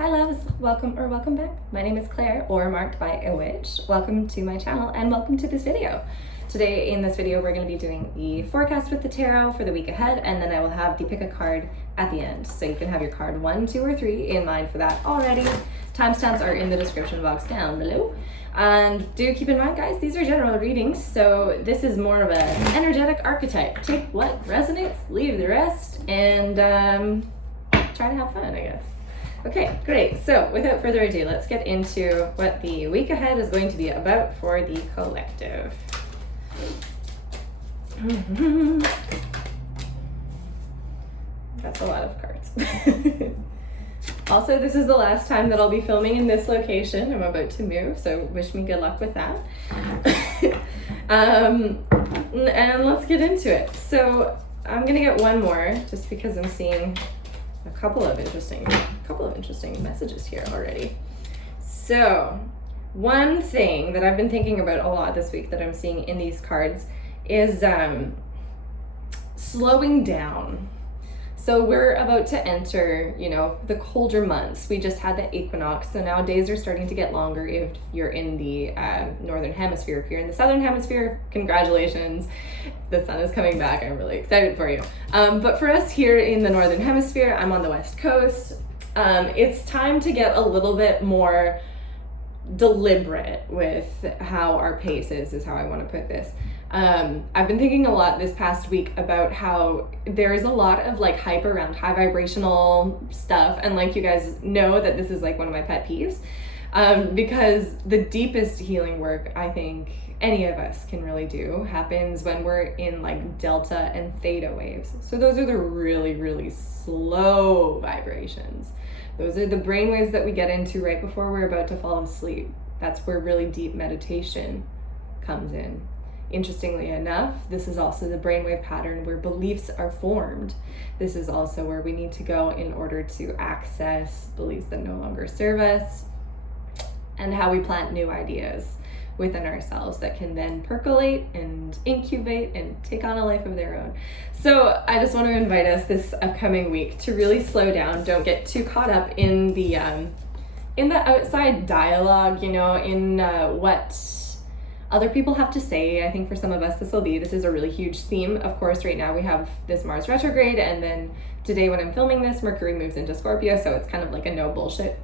Hi loves, welcome back. My name is Claire, or Marked by a Witch. Welcome to my channel and welcome to this video. Today in this video we're going to be doing the forecast with the tarot for the week ahead, and then I will have the pick a card at the end. So you can have your card 1, 2, or 3 in mind for that already. Timestamps are in the description box down below. And do keep in mind, guys, these are general readings, so this is more of an energetic archetype. Take what resonates, leave the rest, and try to have fun, I guess. Okay, great. So without further ado, let's get into what the week ahead is going to be about for the collective. That's a lot of cards. Also, this is the last time that I'll be filming in this location. I'm about to move, so wish me good luck with that. And let's get into it. So I'm gonna get one more just because I'm seeing a couple of interesting messages here already. So one thing that I've been thinking about a lot this week that I'm seeing in these cards is slowing down. So we're about to enter, the colder months. We just had the equinox, so now days are starting to get longer if you're in the northern hemisphere. If you're in the southern hemisphere, congratulations, the sun is coming back. I'm really excited for you. But for us here in the northern hemisphere, I'm on the west coast. It's time to get a little bit more deliberate with how our pace is how I want to put this. I've been thinking a lot this past week about how there is a lot of hype around high vibrational stuff, and you guys know that this is one of my pet peeves, because the deepest healing work I think any of us can really do happens when we're in delta and theta waves. So those are the really, really slow vibrations. Those are the brain waves that we get into right before we're about to fall asleep. That's where really deep meditation comes in. Interestingly enough, this is also the brainwave pattern where beliefs are formed. This is also where we need to go in order to access beliefs that no longer serve us, and how we plant new ideas within ourselves that can then percolate and incubate and take on a life of their own. So I just want to invite us this upcoming week to really slow down. Don't get too caught up in the outside dialogue, in what other people have to say. I think for some of us this is a really huge theme. Of course, right now we have this Mars retrograde, and then today when I'm filming this, Mercury moves into Scorpio, so it's kind of like a no bullshit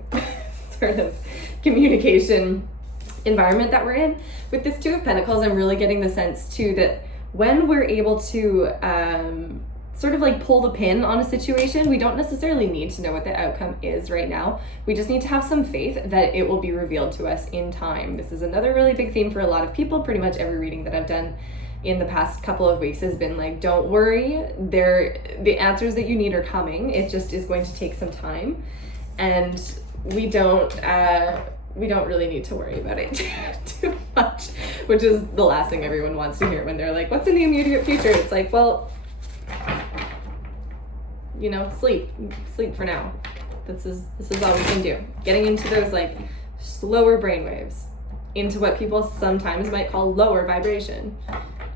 sort of communication environment that we're in. With this Two of Pentacles, I'm really getting the sense too that when we're able to sort of pull the pin on a situation, we don't necessarily need to know what the outcome is right now. We just need to have some faith that it will be revealed to us in time. This is another really big theme for a lot of people. Pretty much every reading that I've done in the past couple of weeks has been don't worry, the answers that you need are coming. It just is going to take some time, and we don't really need to worry about it too much, which is the last thing everyone wants to hear when they're like, what's in the immediate future? It's well, sleep for now. This is all we can do. Getting into those slower brainwaves, into what people sometimes might call lower vibration.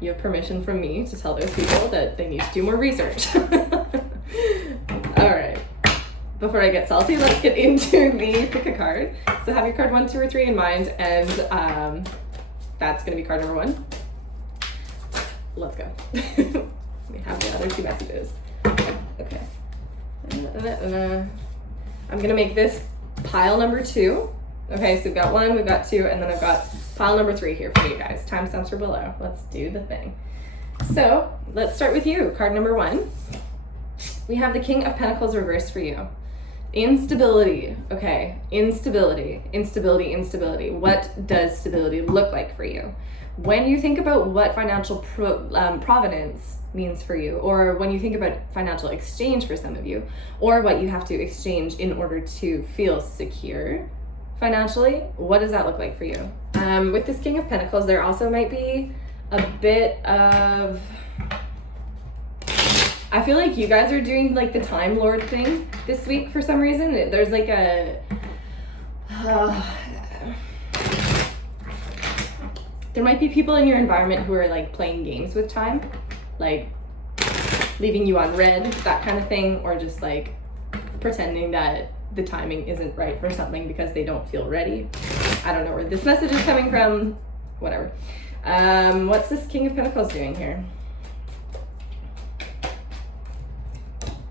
You have permission from me to tell those people that they need to do more research. All right. Before I get salty, let's get into the pick a card. So have your card 1, 2, or 3 in mind, and that's going to be card number 1. Let's go. We have the other 2 messages. Okay. I'm going to make this pile number 2. Okay, so we've got 1, we've got 2, and then I've got pile number 3 here for you guys. Timestamps are below. Let's do the thing. So let's start with you. Card number 1. We have the King of Pentacles reversed for you. Instability. Okay, instability. What does stability look like for you? When you think about what financial provenance means for you, or when you think about financial exchange for some of you, or what you have to exchange in order to feel secure financially, what does that look like for you? With this King of Pentacles, there also might be a bit of, I feel like you guys are doing the Time Lord thing this week for some reason. There's there might be people in your environment who are playing games with time, leaving you on red, that kind of thing, or just pretending that the timing isn't right for something because they don't feel ready. I don't know where this message is coming from, whatever. What's this King of Pentacles doing here?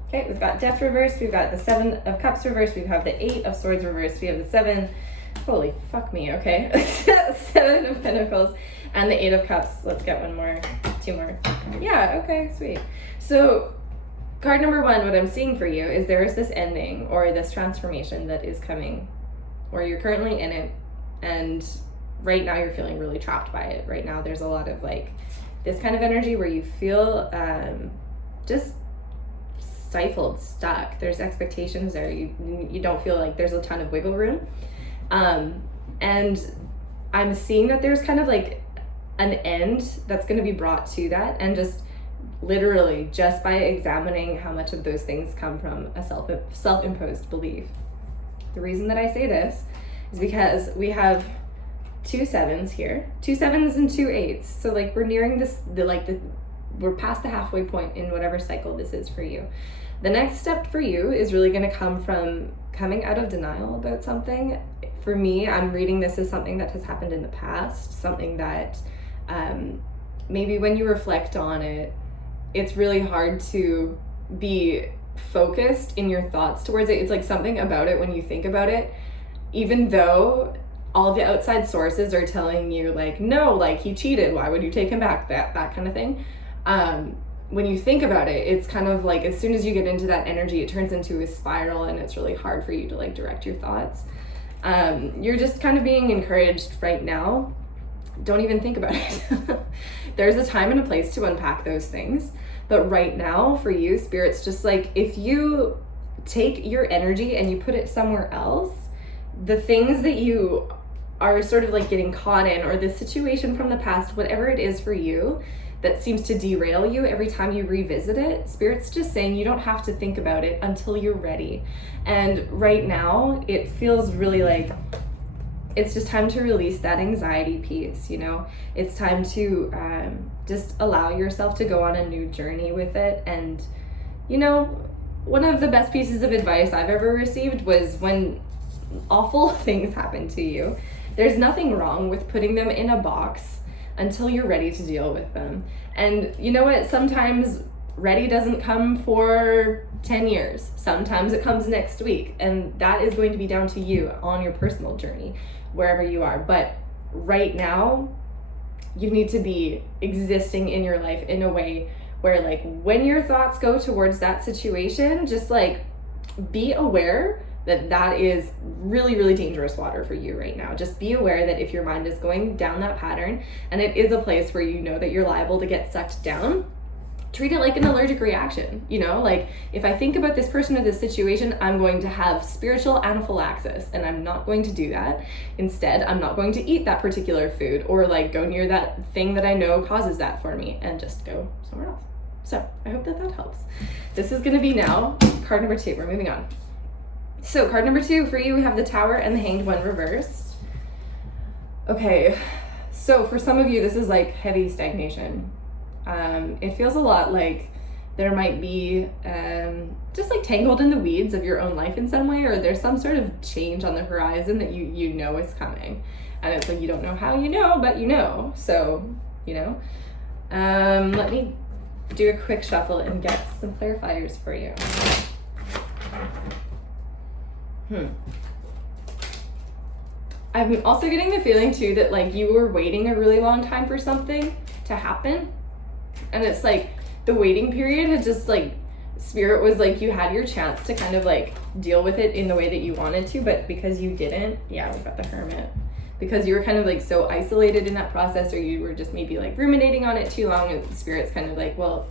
Okay, we've got Death reversed, we've got the 7 of Cups reversed, we have the 8 of Swords reversed, we have the 7, holy fuck me, okay. 7 of Pentacles and the 8 of Cups. Let's get one more, 2 more. Yeah, okay, sweet. So card number 1, what I'm seeing for you is there is this ending or this transformation that is coming, or you're currently in it, and right now you're feeling really trapped by it. Right now there's a lot of like this kind of energy where you feel just stifled, stuck. There's expectations there. You don't feel like there's a ton of wiggle room. And I'm seeing that there's kind of like an end that's going to be brought to that, and just literally just by examining how much of those things come from a self-imposed belief. The reason that I say this is because we have 2 7s here, 2 7s and 2 8s. So like we're nearing this, we're past the halfway point in whatever cycle this is for you. The next step for you is really going to come from coming out of denial about something. For me, I'm reading this as something that has happened in the past, something that maybe when you reflect on it, it's really hard to be focused in your thoughts towards it. It's like something about it when you think about it, even though all the outside sources are telling you like, no, like he cheated, why would you take him back, that kind of thing. When you think about it, it's kind of like as soon as you get into that energy, it turns into a spiral, and it's really hard for you to like direct your thoughts. You're just kind of being encouraged right now. Don't even think about it. There's a time and a place to unpack those things. But right now for you, Spirit's just like, if you take your energy and you put it somewhere else, the things that you are sort of like getting caught in, or the situation from the past, whatever it is for you, that seems to derail you every time you revisit it, Spirit's just saying you don't have to think about it until you're ready. And right now, it feels really like it's just time to release that anxiety piece, you know? It's time to just allow yourself to go on a new journey with it. And, you know, one of the best pieces of advice I've ever received was when awful things happen to you, there's nothing wrong with putting them in a box until you're ready to deal with them. And you know what? Sometimes ready doesn't come for 10 years. Sometimes it comes next week. And that is going to be down to you on your personal journey, wherever you are. But right now, you need to be existing in your life in a way where like when your thoughts go towards that situation, just like be aware that that is really, really dangerous water for you right now. Just be aware that if your mind is going down that pattern, and it is a place where you know that you're liable to get sucked down, treat it like an allergic reaction. You know, like if I think about this person or this situation, I'm going to have spiritual anaphylaxis, and I'm not going to do that. Instead, I'm not going to eat that particular food or like go near that thing that I know causes that for me, and just go somewhere else. So I hope that helps. This is going to be now card number 2. We're moving on. So card number 2 for you, we have the Tower and the Hanged One reversed. Okay, so for some of you, this is like heavy stagnation. It feels a lot like there might be just like tangled in the weeds of your own life in some way, or there's some sort of change on the horizon that you know is coming. And it's like you don't know how you know, but you know. So, you know. Let me do a quick shuffle and get some clarifiers for you. I'm also getting the feeling too that like you were waiting a really long time for something to happen, and it's like the waiting period had just like, Spirit was like you had your chance to kind of like deal with it in the way that you wanted to, but because you didn't, yeah, we've got the Hermit, because you were kind of like so isolated in that process, or you were just maybe like ruminating on it too long, and Spirit's kind of like, well,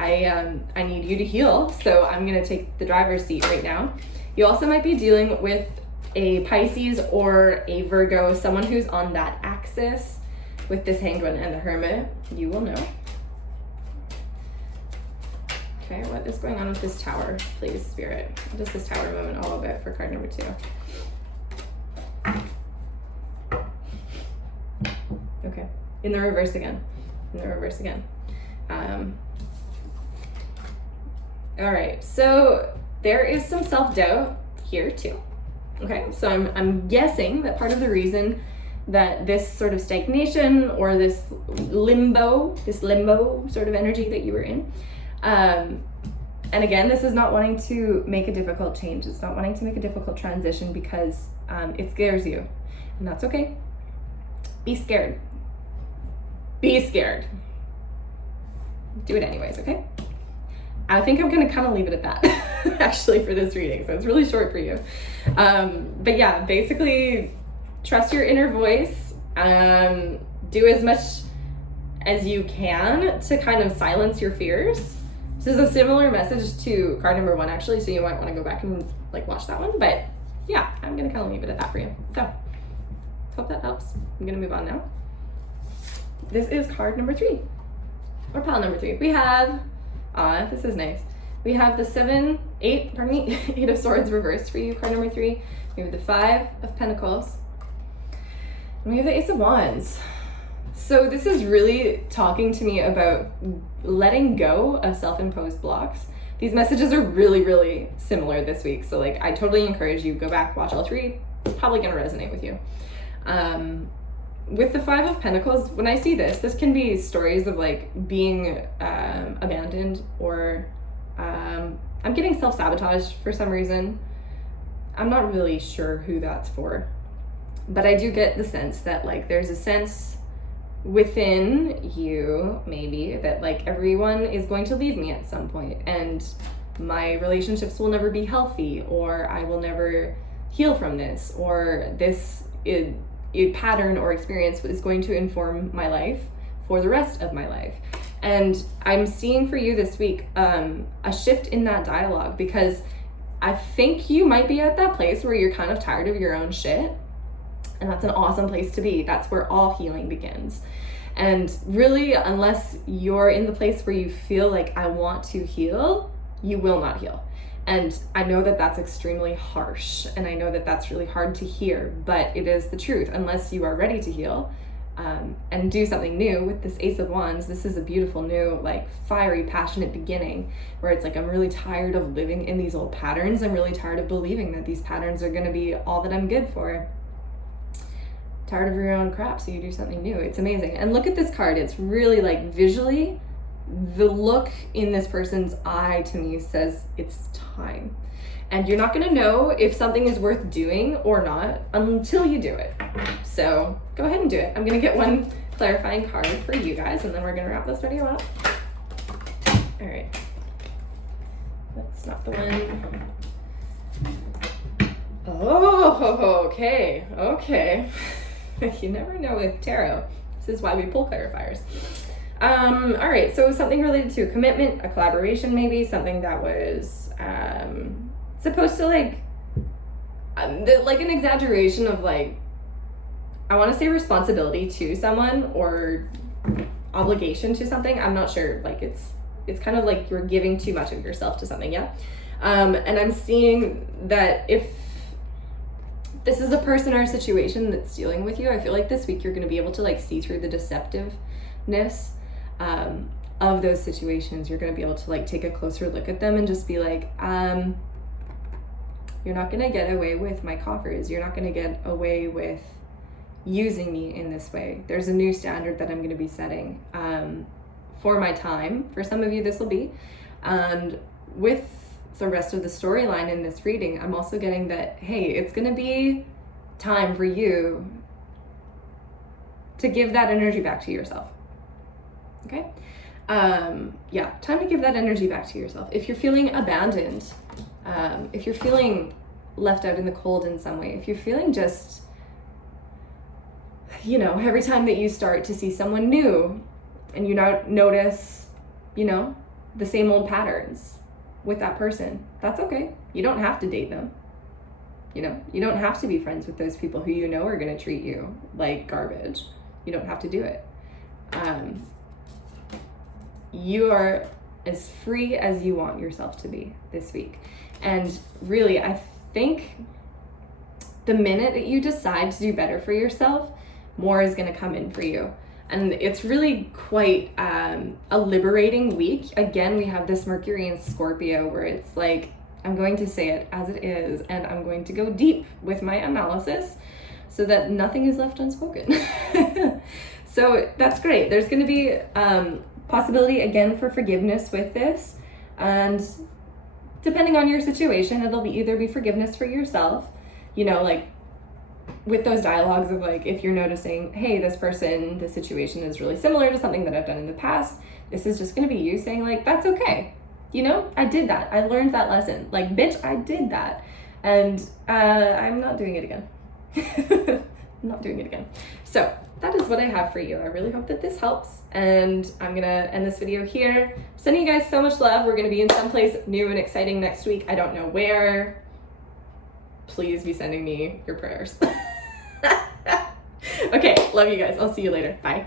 I need you to heal, so I'm gonna take the driver's seat right now. You also might be dealing with a Pisces or a Virgo, someone who's on that axis with this Hanged One and the Hermit. You will know. Okay, what is going on with this Tower, please, Spirit? What is this Tower moment all about for card number 2? Okay, in the reverse again. In the reverse again. All right, so there is some self-doubt here too. Okay, so I'm guessing that part of the reason that this sort of stagnation or this limbo sort of energy that you were in, and again, this is not wanting to make a difficult change. It's not wanting to make a difficult transition because it scares you, and that's okay. Be scared. Be scared. Do it anyways, okay? I think I'm gonna kind of leave it at that, actually, for this reading. So it's really short for you. But yeah, basically, trust your inner voice. Do as much as you can to kind of silence your fears. This is a similar message to card number 1, actually, so you might want to go back and like watch that one. But yeah, I'm gonna kind of leave it at that for you. So hope that helps. I'm gonna move on now. This is card number 3, or pile number 3. We have, this is nice. We have the 8 of Swords reversed for you, card number 3. We have the 5 of Pentacles. And we have the Ace of Wands. So this is really talking to me about letting go of self-imposed blocks. These messages are really, really similar this week. So like, I totally encourage you, go back, watch all 3. It's probably gonna resonate with you. With the 5 of Pentacles, when I see this can be stories of like being abandoned, or I'm getting self-sabotaged for some reason. I'm not really sure who that's for, but I do get the sense that like there's a sense within you maybe that like everyone is going to leave me at some point, and my relationships will never be healthy, or I will never heal from this, or this a pattern or experience is going to inform my life for the rest of my life. And I'm seeing for you this week a shift in that dialogue, because I think you might be at that place where you're kind of tired of your own shit, and that's an awesome place to be. That's where all healing begins. And really, unless you're in the place where you feel like I want to heal, you will not heal. And I know that that's extremely harsh, and I know that that's really hard to hear, but it is the truth. Unless you are ready to heal and do something new with this Ace of Wands, this is a beautiful new, like fiery, passionate beginning where it's like, I'm really tired of living in these old patterns. I'm really tired of believing that these patterns are gonna be all that I'm good for. Tired of your own crap, so you do something new. It's amazing. And look at this card. It's really like visually, the look in this person's eye to me says it's time. And you're not gonna know if something is worth doing or not until you do it. So go ahead and do it. I'm gonna get one clarifying card for you guys, and then we're gonna wrap this video up. All right. That's not the one. Oh, okay. You never know with tarot. This is why we pull clarifiers. All right, so something related to commitment, a collaboration maybe, something that was supposed to like an exaggeration of like, I want to say responsibility to someone or obligation to something. I'm not sure, like it's kind of like you're giving too much of yourself to something, yeah? And I'm seeing that if this is a person or a situation that's dealing with you, I feel like this week you're going to be able to like see through the deceptiveness of those situations. You're going to be able to like take a closer look at them and just be like, you're not going to get away with my coffers. You're not going to get away with using me in this way. There's a new standard that I'm going to be setting for my time. For some of you, this will be. And with the rest of the storyline in this reading, I'm also getting that, hey, it's going to be time for you to give that energy back to yourself. Okay? Yeah, time to give that energy back to yourself. If you're feeling abandoned, if you're feeling left out in the cold in some way, if you're feeling just, every time that you start to see someone new and you notice, the same old patterns with that person, that's okay. You don't have to date them. You don't have to be friends with those people who are going to treat you like garbage. You don't have to do it. You are as free as you want yourself to be this week. And really, I think the minute that you decide to do better for yourself, more is going to come in for you. And it's really quite a liberating week. Again, we have this Mercury in Scorpio where it's like, I'm going to say it as it is, and I'm going to go deep with my analysis so that nothing is left unspoken. So that's great. There's going to be possibility again for forgiveness with this, and depending on your situation, it'll be either be forgiveness for yourself, you know, like with those dialogues of like, if you're noticing, hey, this person, this situation is really similar to something that I've done in the past, this is just going to be you saying like, that's okay. You know, I did that. I learned that lesson. Like, bitch, I did that. And I'm not doing it again. I'm not doing it again. So that is what I have for you. I really hope that this helps. And I'm going to end this video here. I'm sending you guys so much love. We're going to be in someplace new and exciting next week. I don't know where. Please be sending me your prayers. Okay, love you guys. I'll see you later. Bye.